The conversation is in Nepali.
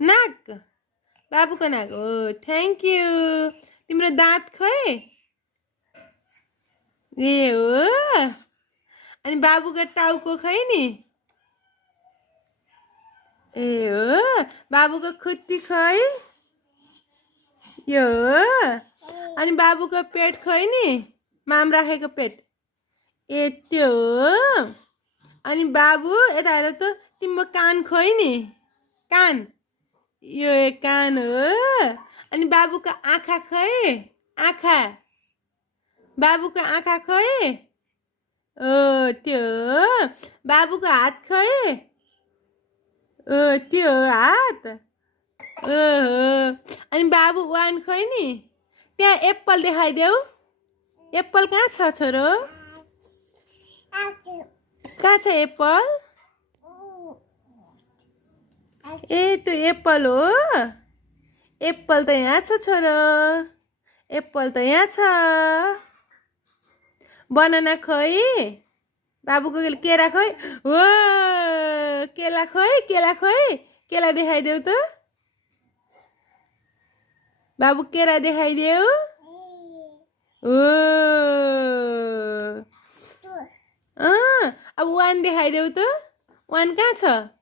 नाक बाबुको नाक हो थ्याङ्क यू तिम्रो दाँत खै ए हो अनि बाबुको टाउको खै नि ए हो बाबुको खुट्टी खै यो हो अनि बाबुको पेट खै नि माम राखेको पेट ए त्यो हो अनि बाबु यता हेर त तिम्रो कान खै नि कान यो कान हो अनि बाबुको आँखा खै आँखा बाबुको आँखा खै ओ त्यो हो बाबुको हात खै ओ त्यो हो हात ओहो अनि बाबु वान खै नि त्यहाँ एप्पल देखाइदेऊ एप्पल कहाँ छ छोरो कहाँ छ एप्पल ए त्यो एप्पल हो एप्पल त यहाँ छ छोरो एप्पल त यहाँ छ बनाना खै बाबुको केरा खै हो केला खै केला देखाइदेऊ त बाबु केरा देखाइदेऊ ओ अब वान देखाइदेऊ त वान कहाँ छ